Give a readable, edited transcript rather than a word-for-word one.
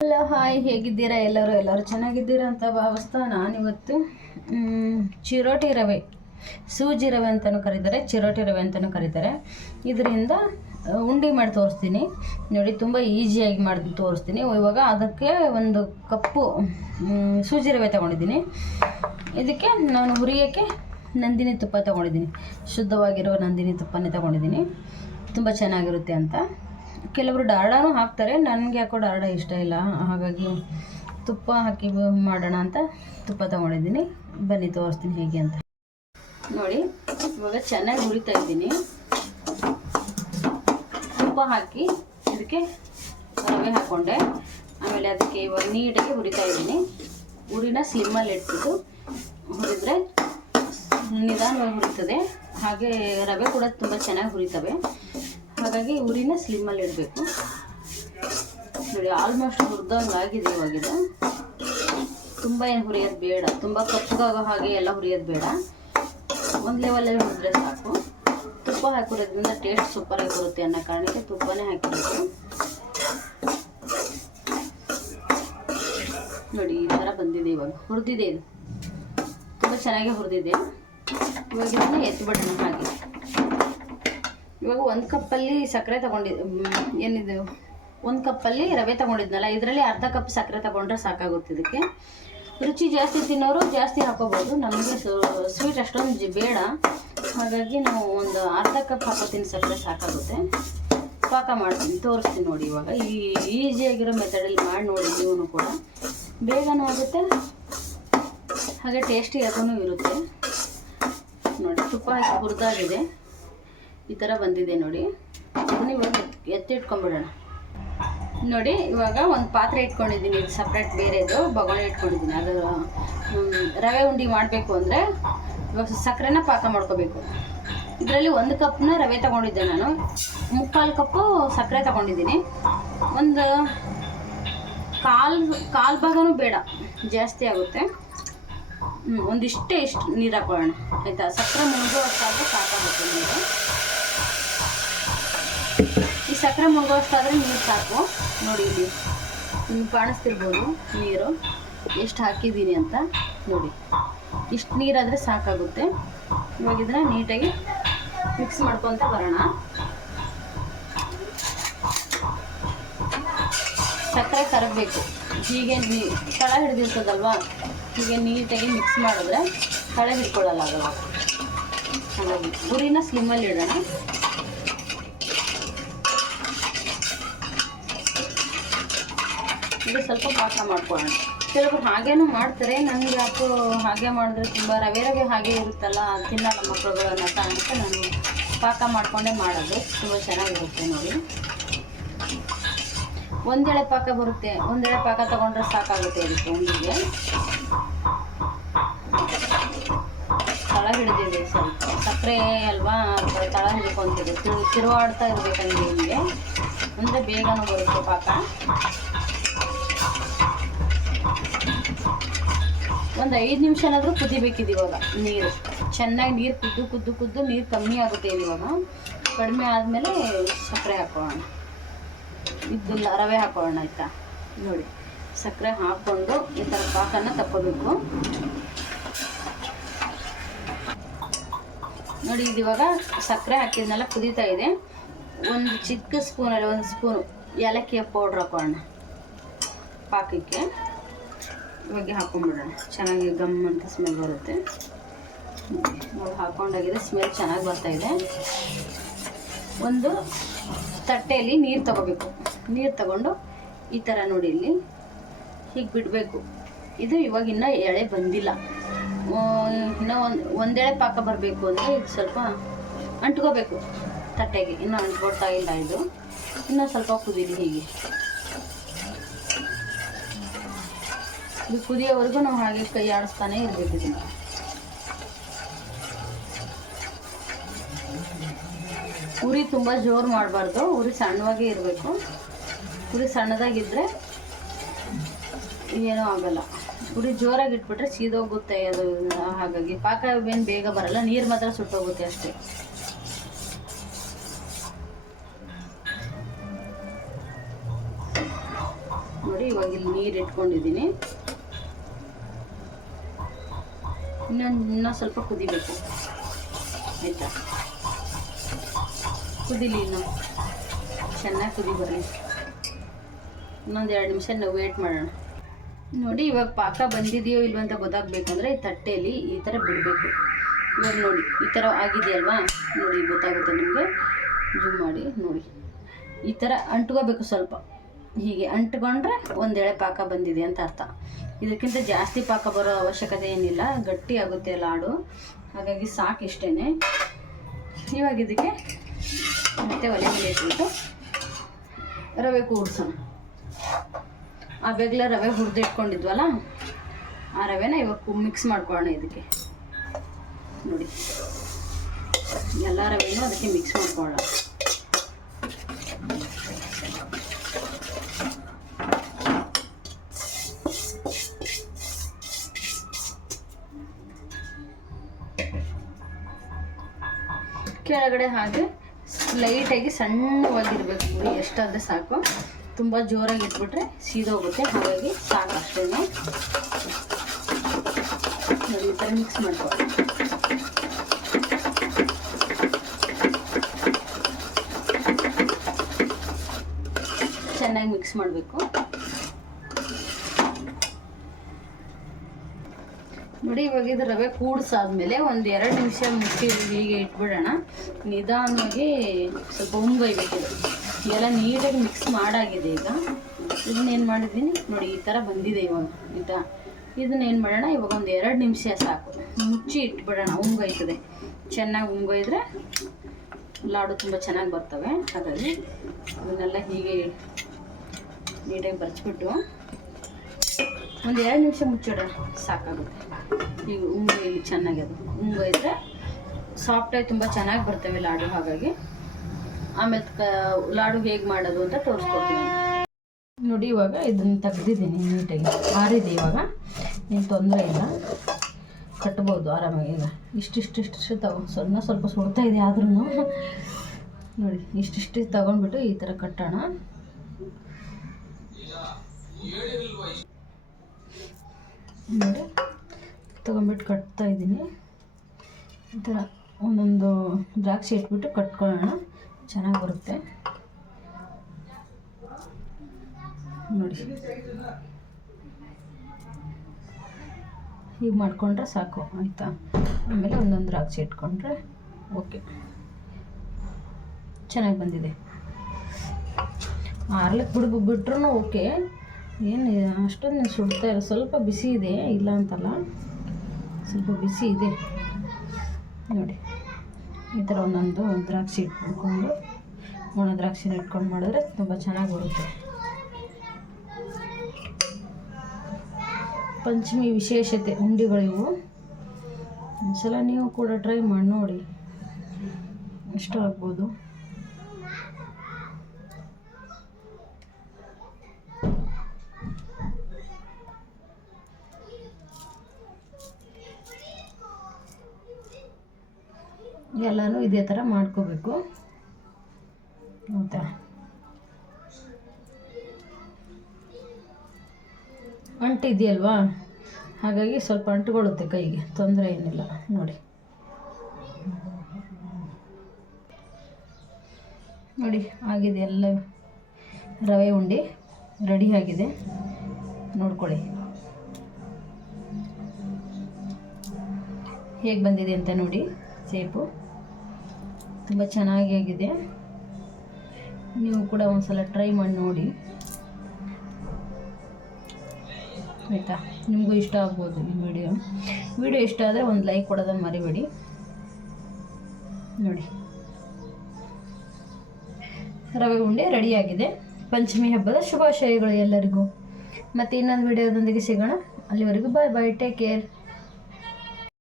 Hello hi, ಹೇಗಿದ್ದೀರಾ? ಎಲ್ಲರೂ ಚೆನ್ನಾಗಿದ್ದೀರಾ ಅಂತ ಭಾವಿಸ್ತಾ ನಾನಿವತ್ತು ಚಿರೋಟಿ ರವೆ, ಸೂಜಿ ರವೆ ಅಂತಲೂ ಕರೀತಾರೆ, ಚಿರೋಟಿ ರವೆ ಅಂತಲೂ ಕರೀತಾರೆ. ಇದರಿಂದ ಉಂಡೆ ಮಾಡಿ ತೋರಿಸ್ತೀನಿ ನೋಡಿ. ತುಂಬ ಈಸಿಯಾಗಿ ಮಾಡಿ ತೋರಿಸ್ತೀನಿ. ಇವಾಗ ಅದಕ್ಕೆ ಒಂದು ಕಪ್ಪು ಸೂಜಿ ರವೆ ತೊಗೊಂಡಿದ್ದೀನಿ. ಇದಕ್ಕೆ ನಾನು ಹುರಿಯೋಕ್ಕೆ ನಂದಿನಿ ತುಪ್ಪ ತೊಗೊಂಡಿದ್ದೀನಿ. ಶುದ್ಧವಾಗಿರೋ ನಂದಿನಿ ತುಪ್ಪನೇ ತೊಗೊಂಡಿದ್ದೀನಿ. ತುಂಬ ಚೆನ್ನಾಗಿರುತ್ತೆ ಅಂತ. ಕೆಲವರು ಡಾಲ್ಡಾನು ಹಾಕ್ತಾರೆ, ನನಗೆ ಯಾಕೋ ಡಾಲ್ಡಾ ಇಷ್ಟ ಇಲ್ಲ, ಹಾಗಾಗಿ ತುಪ್ಪ ಹಾಕಿ ಮಾಡೋಣ ಅಂತ ತುಪ್ಪ ತೊಗೊಂಡಿದ್ದೀನಿ. ಬನ್ನಿ ತೋರಿಸ್ತೀನಿ ಹೇಗೆ ಅಂತ ನೋಡಿ. ಇವಾಗ ಚೆನ್ನಾಗಿ ಹುರಿತಾ ಇದ್ದೀನಿ. ತುಪ್ಪ ಹಾಕಿ ಇದಕ್ಕೆ ರವೆ ಹಾಕ್ಕೊಂಡೆ. ಆಮೇಲೆ ಅದಕ್ಕೆ ಇವಾಗ ನೀಟಾಗಿ ಹುರಿತಾ ಇದ್ದೀನಿ. ಉರಿನ ಸ್ಲಿಮ್ಮಲ್ಲಿ ಇಟ್ಬಿಟ್ಟು ಹುರಿದ್ರೆ ನಿಧಾನವಾಗಿ ಹುರಿತದೆ. ಹಾಗೆ ರವೆ ಕೂಡ ತುಂಬ ಚೆನ್ನಾಗಿ ಹುರಿತವೆ. ಹಾಗಾಗಿ ಉರಿನ ಸ್ಲಿಮ್ಮಲ್ಲಿ ಇಡಬೇಕು ನೋಡಿ. ಆಲ್ಮೋಸ್ಟ್ ಹುರಿದಂಗಾಗಿದೆ. ಇವಾಗಿದೆ ತುಂಬ ಏನು ಹುರಿಯೋದು ಬೇಡ, ತುಂಬ ಕಪ್ಪಗಾಗೋ ಹಾಗೆ ಎಲ್ಲ ಹುರಿಯೋದು ಬೇಡ. ಒಂದು ಲೆವೆಲಲ್ಲಿ ಹುರಿದ್ರೆ ಸಾಕು. ತುಪ್ಪ ಹಾಕಿರೋದ್ರಿಂದ ಟೇಸ್ಟ್ ಸೂಪರಾಗಿ ಬರುತ್ತೆ ಅನ್ನೋ ಕಾರಣಕ್ಕೆ ತುಪ್ಪನೇ ಹಾಕಿರೋದು ನೋಡಿ. ಈ ಥರ ಬಂದಿದೆ. ಇವಾಗ ಹುರಿದಿದೆ, ಇದು ತುಂಬ ಚೆನ್ನಾಗಿ ಹುರಿದಿದೆ. ಇವಾಗ ಇದನ್ನು ಎತ್ತಿಬಿಡೋಣ ಹಾಗೆ. ಇವಾಗ ಒಂದು ಕಪ್ಪಲ್ಲಿ ಸಕ್ಕರೆ ಏನಿದು, ಒಂದು ಕಪ್ಪಲ್ಲಿ ರವೆ ತೊಗೊಂಡಿದ್ನಲ್ಲ, ಇದರಲ್ಲಿ ಅರ್ಧ ಕಪ್ ಸಕ್ಕರೆ ತೊಗೊಂಡ್ರೆ ಸಾಕಾಗುತ್ತೆ. ಇದಕ್ಕೆ ರುಚಿ ಜಾಸ್ತಿ ತಿನ್ನೋರು ಜಾಸ್ತಿ ಹಾಕೋಬೋದು. ನಮಗೆ ಸ್ವೀಟ್ ಅಷ್ಟೊಂದು ಬೇಡ, ಹಾಗಾಗಿ ನಾವು ಒಂದು ಅರ್ಧ ಕಪ್ ಹಾಕೋತೀನಿ. ಸಕ್ಕರೆ ಸಾಕಾಗುತ್ತೆ. ಪಾಕ ಮಾಡ್ತೀನಿ, ತೋರಿಸ್ತೀನಿ ನೋಡಿ. ಇವಾಗ ಈ ಈಸಿಯಾಗಿರೋ ಮೆಥಡಲ್ಲಿ ಮಾಡಿ ನೋಡಿ. ನೀವು ಕೂಡ ಬೇಗನೂ ಆಗುತ್ತೆ, ಹಾಗೆ ಟೇಸ್ಟಿಯಾಗೂ ಇರುತ್ತೆ ನೋಡಿ. ತುಪ್ಪ ಹಾಕಿ ಹುರಿದಾಗಿದೆ, ಈ ಥರ ಬಂದಿದೆ ನೋಡಿ. ಅದನ್ನ ಇವಾಗ ಎತ್ತಿಟ್ಕೊಂಡ್ಬಿಡೋಣ ನೋಡಿ. ಇವಾಗ ಒಂದು ಪಾತ್ರೆ ಇಟ್ಕೊಂಡಿದ್ದೀನಿ, ಇದು ಸಪ್ರೇಟ್ ಬೇರೆದು ಬೊಗಣೆ ಇಟ್ಕೊಂಡಿದ್ದೀನಿ. ಅದು ರವೆ ಉಂಡೆ ಮಾಡಬೇಕು ಅಂದರೆ ಇವಾಗ ಸಕ್ಕರೆನ ಪಾಕ ಮಾಡ್ಕೋಬೇಕು. ಇದರಲ್ಲಿ 1 ಕಪ್ನ ರವೆ ತೊಗೊಂಡಿದ್ದೆ ನಾನು, 3/4 ಕಪ್ಪು ಸಕ್ಕರೆ ತೊಗೊಂಡಿದ್ದೀನಿ. ಒಂದು ಕಾಲು ಭಾಗನೂ ಬೇಡ, ಜಾಸ್ತಿ ಆಗುತ್ತೆ. ಒಂದಿಷ್ಟು ನೀರು ಹಾಕೊಳ್ಳೋಣ ಆಯಿತಾ. ಸಕ್ಕರೆ ಮುಳುಗುವಷ್ಟಾದರೆ ಸಾಕಾಗುತ್ತೆ ನೀರು. ಈ ಸಕ್ಕರೆ ಮುಳುಗುವಷ್ಟಾದರೆ ನೀರು ಸಾಕು ನೋಡಿ. ಇಲ್ಲಿ ನಿಮ್ಗೆ ಕಾಣಿಸ್ತಿರ್ಬೋದು ನೀರು ಎಷ್ಟು ಹಾಕಿದ್ದೀನಿ ಅಂತ ನೋಡಿ. ಇಷ್ಟು ನೀರಾದರೆ ಸಾಕಾಗುತ್ತೆ. ಇವಾಗ ಇದನ್ನು ನೀಟಾಗಿ ಮಿಕ್ಸ್ ಮಾಡ್ಕೊತ ಬರೋಣ. ಸಕ್ಕರೆ ಕರಗಬೇಕು. ಹೀಗೆ ತಳ ಹಿಡಿದಿರ್ತದಲ್ವಾ, ಹೀಗೆ ನೀಟಾಗಿ ಮಿಕ್ಸ್ ಮಾಡಿದ್ರೆ ತಳ ಹಿಡ್ಕೊಳ್ಳಲ್ಲ ಅದು. ಹಾಗಾಗಿ ಉರಿನ ಸ್ಲಿಮ್ಮಲ್ಲಿ ಇಡೋಣ. ಇದು ಸ್ವಲ್ಪ ಪಾಕ ಮಾಡ್ಕೊಳ್ಳೋಣ. ಕೆಲವರು ಹಾಗೇನೂ ಮಾಡ್ತಾರೆ, ನನಗೆ ಯಾಕೋ ಹಾಗೆ ಮಾಡಿದ್ರೆ ತುಂಬ ರವೆ ಹಾಗೆ ಇರುತ್ತಲ್ಲ, ತಿನ್ನಲ್ಲ ಮಕ್ಕಳುಗಳು ಅನ್ನೋ ಅಂತ ನಾನು ಪಾಕ ಮಾಡಿಕೊಂಡೇ ಮಾಡೋದು. ತುಂಬ ಚೆನ್ನಾಗಿರುತ್ತೆ ನೋಡಿ. ಒಂದೆಳೆ ಪಾಕ ಬರುತ್ತೆ, ಒಂದೆಳೆ ಪಾಕ ತೊಗೊಂಡ್ರೆ ಸಾಕಾಗುತ್ತೆ ಇದಕ್ಕೆ ಉಂಡಿಗೆ. ತಳ ಹಿಡಿದಿದೆ ಸ್ವಲ್ಪ, ಸಕ್ಕರೆ ಅಲ್ವಾ, ತಳ ಹಿಡ್ಕೊತಿದೆ. ತಿರುವಾಡ್ತಾ ಇರಬೇಕಂಗೆ ನಿಮಗೆ, ಅಂದರೆ ಬೇಗನೂ ಬರುತ್ತೆ ಪಾಕ. ಒಂದು 5 ನಿಮಿಷನಾದರೂ ಕುದಿಬೇಕಿದೆ. ಇವಾಗ ನೀರು ಚೆನ್ನಾಗಿ ನೀರು ಕುದ್ದು ನೀರು ಕಮ್ಮಿ ಆಗುತ್ತೆ. ಇವಾಗ ಕಡಿಮೆ ಆದಮೇಲೆ ಸಕ್ಕರೆ ಹಾಕೋಣ, ಇದೆಲ್ಲ ರವೆ ಹಾಕೋಣ ಆಯಿತಾ. ನೋಡಿ ಸಕ್ಕರೆ ಹಾಕ್ಕೊಂಡು ಈ ಥರ ಪಾಕನ ತಕ್ಕೋಬೇಕು ನೋಡಿ. ಇದು ಇವಾಗ ಸಕ್ಕರೆ ಹಾಕಿದ್ನೆಲ್ಲ ಕುದೀತಾ ಇದೆ. ಒಂದು ಚಿಕ್ಕ ಸ್ಪೂನಲ್ಲಿ 1 ಸ್ಪೂನು ಏಲಕ್ಕಿಯ ಪೌಡ್ರ್ ಹಾಕೋಣ ಪಾಕಕ್ಕೆ. ಇವಾಗ ಹಾಕೊಂಡ್ಬಿಡೋಣ, ಚೆನ್ನಾಗಿ ಗಮ್ ಅಂತ ಸ್ಮೆಲ್ ಬರುತ್ತೆ. ನಾವು ಹಾಕೊಂಡಾಗಿದೆ, ಸ್ಮೆಲ್ ಚೆನ್ನಾಗಿ ಬರ್ತಾಯಿದೆ. ಒಂದು ತಟ್ಟೆಯಲ್ಲಿ ನೀರು ತಗೋಬೇಕು. ನೀರು ತಗೊಂಡು ಈ ಥರ ನೋಡಿ ಇಲ್ಲಿ ಹೀಗೆ ಬಿಡಬೇಕು. ಇದು ಇವಾಗ ಇನ್ನೂ ಎಳೆ ಬಂದಿಲ್ಲ. ಇನ್ನೂ ಒಂದೆಳೆ ಪಾಕ ಬರಬೇಕು ಅಂದರೆ ಇದು ಸ್ವಲ್ಪ ಅಂಟ್ಕೋಬೇಕು ತಟ್ಟೆಗೆ. ಇನ್ನೂ ಅಂಟ್ಕೊಳ್ತಾ ಇಲ್ಲ. ಇದು ಇನ್ನೂ ಸ್ವಲ್ಪ ಕುದೀಲಿ. ಹೀಗೆ ಇದು ಕುದಿಯೋವರೆಗೂ ನಾವು ಹಾಗೆ ಕೈ ಆಡಿಸ್ತಾನೆ ಇರಬೇಕು. ಇದನ್ನು ಉರಿ ತುಂಬ ಜೋರು ಮಾಡಬಾರ್ದು, ಉರಿ ಸಣ್ಣವಾಗೇ ಇರಬೇಕು. ಉರಿ ಸಣ್ಣದಾಗಿದ್ದರೆ ಏನೂ ಆಗಲ್ಲ. ಉರಿ ಜೋರಾಗಿ ಇಟ್ಬಿಟ್ರೆ ಸೀದೋಗುತ್ತೆ ಅದು. ಹಾಗಾಗಿ ಪಾಕ ಏನು ಬೇಗ ಬರಲ್ಲ, ನೀರು ಮಾತ್ರ ಸುಟ್ಟೋಗುತ್ತೆ ಅಷ್ಟೇ. ನೋಡಿ ಇವಾಗ ಇಲ್ಲಿ ನೀರು ಇಟ್ಕೊಂಡಿದ್ದೀನಿ. ಇನ್ನೂ ಸ್ವಲ್ಪ ಕುದಿಬೇಕು ಆಯಿತಾ. ಕುದಿಲಿ, ಇನ್ನು ಚೆನ್ನಾಗಿ ಕುದಿ ಬರಲಿ. ಇನ್ನೊಂದು 2 ನಿಮಿಷ ನಾವು ವೇಟ್ ಮಾಡೋಣ. ನೋಡಿ ಇವಾಗ ಪಾಕ ಬಂದಿದೆಯೋ ಇಲ್ವ ಅಂತ ಗೊತ್ತಾಗಬೇಕಂದ್ರೆ ಈ ತಟ್ಟೆಯಲ್ಲಿ ಈ ಥರ ಬಿಡಬೇಕು. ಇವಾಗ ನೋಡಿ ಈ ಥರ ಆಗಿದೆಯಲ್ವಾ, ನೋಡಿ ಗೊತ್ತಾಗುತ್ತೆ ನಿಮಗೆ. ಜೂಮ್ ಮಾಡಿ ನೋಡಿ, ಈ ಥರ ಅಂಟ್ಕೋಬೇಕು. ಸ್ವಲ್ಪ ಹೀಗೆ ಅಂಟ್ಕೊಂಡ್ರೆ ಒಂದು ಎಳೆ ಪಾಕ ಬಂದಿದೆ ಅಂತ ಅರ್ಥ. ಇದಕ್ಕಿಂತ ಜಾಸ್ತಿ ಪಾಕ ಬರೋ ಅವಶ್ಯಕತೆ ಏನಿಲ್ಲ, ಗಟ್ಟಿ ಆಗುತ್ತೆ ಲಾಡು, ಹಾಗಾಗಿ ಸಾಕು ಇಷ್ಟೇ. ಇವಾಗ ಇದಕ್ಕೆ ಮತ್ತೆ ಒಲೆ ಮೇಲೆ ಇಟ್ಬಿಟ್ಟು ರವೆ ಕೂಡ್ಸೋಣ. ಆ ಬೇಗಲ ರವೆ ಹುರಿದಿಟ್ಕೊಂಡಿದ್ವಲ್ಲ, ಆ ರವೆನ ಇವಾಗ ಮಿಕ್ಸ್ ಮಾಡ್ಕೊಳ್ಳೋಣ ಇದಕ್ಕೆ. ನೋಡಿ ಎಲ್ಲ ರವೆನೂ ಅದಕ್ಕೆ ಮಿಕ್ಸ್ ಮಾಡ್ಕೊಳ್ಳೋಣ. ಕೆಳಗಡೆ ಹಾಗೆ ಲೈಟಾಗಿ ಸಣ್ಣವಾಗಿರ್ಬೇಕು. ಎಷ್ಟಾದರೆ ಸಾಕು, ತುಂಬ ಜೋರಾಗಿ ಇಟ್ಬಿಟ್ರೆ ಸೀದೋಗುತ್ತೆ, ಹಾಗಾಗಿ ಸಾಕು ಅಷ್ಟೇ. ನೋಡಿ ಈ ಥರ ಮಿಕ್ಸ್ ಮಾಡ್ಕೊಳ್ಳಿ. ಚೆನ್ನಾಗಿ ಮಿಕ್ಸ್ ಮಾಡಬೇಕು. ನೋಡಿ ಇವಾಗ ಇದು ರವೆ ಕೂಡಿಸಾದ್ಮೇಲೆ ಒಂದು 2 ನಿಮಿಷ ಮುಚ್ಚಿ ಹೀಗೆ ಇಟ್ಬಿಡೋಣ. ನಿಧಾನವಾಗಿ ಸ್ವಲ್ಪ ಉಂಬೈಬೇಕಿದೆ. ಎಲ್ಲ ನೀಟಾಗಿ ಮಿಕ್ಸ್ ಮಾಡಾಗಿದೆ. ಈಗ ಇದನ್ನೇನು ಮಾಡಿದ್ದೀನಿ ನೋಡಿ, ಈ ಥರ ಬಂದಿದೆ ಇವಾಗ ಆಯಿತಾ. ಇದನ್ನೇನು ಮಾಡೋಣ, ಇವಾಗ ಒಂದು 2 ನಿಮಿಷ ಸಾಕು ಮುಚ್ಚಿ ಇಟ್ಬಿಡೋಣ. ಉಂಗೊಯ್ತದೆ, ಚೆನ್ನಾಗಿ ಉಂಗೊಯ್ದ್ರೆ ಲಾಡು ತುಂಬ ಚೆನ್ನಾಗಿ ಬರ್ತವೆ. ಹಾಗಾಗಿ ಅದನ್ನೆಲ್ಲ ಹೀಗೆ ನೀಟಾಗಿ ಬರೆಚ್ಬಿಟ್ಟು ಒಂದು 2 ನಿಮಿಷ ಮುಚ್ಚಿಡೋಣ, ಸಾಕಾಗುತ್ತೆ. ಈಗ ಉಂಗೊಯ್ಲಿ ಚೆನ್ನಾಗಿ, ಅದು ಉಂಗೊಯ್ದ್ರೆ ಸಾಫ್ಟಾಗಿ ತುಂಬ ಚೆನ್ನಾಗಿ ಬರ್ತವೆ ಲಾಡು. ಹಾಗಾಗಿ ಆಮೇಲೆ ಲಾಡು ಹೇಗೆ ಮಾಡೋದು ಅಂತ ತೋರಿಸ್ಕೊಡ್ತೀನಿ ನೋಡಿ. ಇವಾಗ ಇದನ್ನು ತೆಗ್ದಿದ್ದೀನಿ ನೀಟಾಗಿ, ಆರಿದೆ. ಇವಾಗ ಏನು ತೊಂದರೆ ಇಲ್ಲ, ಕಟ್ಬೋದು ಆರಾಮಾಗಿ. ಈಗ ಇಷ್ಟಿಷ್ಟು ಸ್ವಲ್ಪ ಸುಡ್ತಾ ಇದೆ, ಆದ್ರೂ ನೋಡಿ ಇಷ್ಟಿಷ್ಟು ತಗೊಂಡ್ಬಿಟ್ಟು ಈ ಥರ ಕಟ್ಟೋಣ. ನೋಡಿ ತೊಗೊಂಬಿಟ್ಟು ಕಟ್ತಾ ಇದ್ದೀನಿ. ಈ ಥರ ಒಂದೊಂದು ದ್ರಾಕ್ಷಿ ಇಟ್ಬಿಟ್ಟು ಕಟ್ಕೊಳ್ಳೋಣ, ಚೆನ್ನಾಗಿ ಬರುತ್ತೆ ನೋಡಿ. ಹೀಗೆ ಮಾಡಿಕೊಂಡ್ರೆ ಸಾಕು ಆಯಿತಾ. ಆಮೇಲೆ ಒಂದೊಂದು ದ್ರಾಕ್ಷಿ ಇಟ್ಕೊಂಡ್ರೆ ಓಕೆ, ಚೆನ್ನಾಗಿ ಬಂದಿದೆ. ಆರ್ಲಿಕ್ಕೆ ಬಿಟ್ರೂ ಓಕೆ, ಏನು ಅಷ್ಟೊಂದು ಸುಡ್ತಾ ಇಲ್ಲ. ಸ್ವಲ್ಪ ಬಿಸಿ ಇದೆ, ಇಲ್ಲ ಅಂತಲ್ಲ, ಸ್ವಲ್ಪ ಬಿಸಿ ಇದೆ ನೋಡಿ. ಈ ಥರ ಒಂದೊಂದು ದ್ರಾಕ್ಷಿ ಇಟ್ಕೊಂಡು, ಒಣ ದ್ರಾಕ್ಷಿನ ಇಟ್ಕೊಂಡು ಮಾಡಿದ್ರೆ ತುಂಬ ಚೆನ್ನಾಗಿ ಬರುತ್ತೆ. ಪಂಚಮಿ ವಿಶೇಷತೆ ಉಂಡಿಗಳಿವು. ಒಂದ್ಸಲ ನೀವು ಕೂಡ ಟ್ರೈ ಮಾಡಿ ನೋಡಿ, ಇಷ್ಟ ಆಗ್ಬೋದು. ಎಲ್ಲನೂ ಇದೇ ಥರ ಮಾಡ್ಕೋಬೇಕು ಆಯಿತಾ. ಅಂಟಿದೆಯಲ್ವಾ, ಹಾಗಾಗಿ ಸ್ವಲ್ಪ ಅಂಟುಕೊಳ್ಳುತ್ತೆ ಕೈಗೆ, ತೊಂದರೆ ಏನಿಲ್ಲ ನೋಡಿ. ನೋಡಿ ಆಗಿದೆ, ಎಲ್ಲ ರವೆ ಉಂಡೆ ರೆಡಿ ಆಗಿದೆ. ನೋಡ್ಕೊಳ್ಳಿ ಹೇಗೆ ಬಂದಿದೆ ಅಂತ ನೋಡಿ. ಸೇಪು ತುಂಬ ಚೆನ್ನಾಗಿ ಆಗಿದೆ. ನೀವು ಕೂಡ ಒಂದ್ಸಲ ಟ್ರೈ ಮಾಡಿ ನೋಡಿ ಆಯಿತಾ. ನಿಮಗೂ ಇಷ್ಟ ಆಗ್ಬೋದು ಈ ವಿಡಿಯೋ ಇಷ್ಟ ಆದರೆ ಒಂದು ಲೈಕ್ ಕೊಡೋದನ್ನು ಮರಿಬೇಡಿ ನೋಡಿ. ರವೆ ಉಂಡೆ ರೆಡಿಯಾಗಿದೆ. ಪಂಚಮಿ ಹಬ್ಬದ ಶುಭಾಶಯಗಳು ಎಲ್ಲರಿಗೂ. ಮತ್ತು ಇನ್ನೊಂದು ವಿಡಿಯೋದೊಂದಿಗೆ ಸಿಗೋಣ. ಅಲ್ಲಿವರೆಗೂ ಬಾಯ್ ಬಾಯ್, ಟೇಕ್ ಕೇರ್.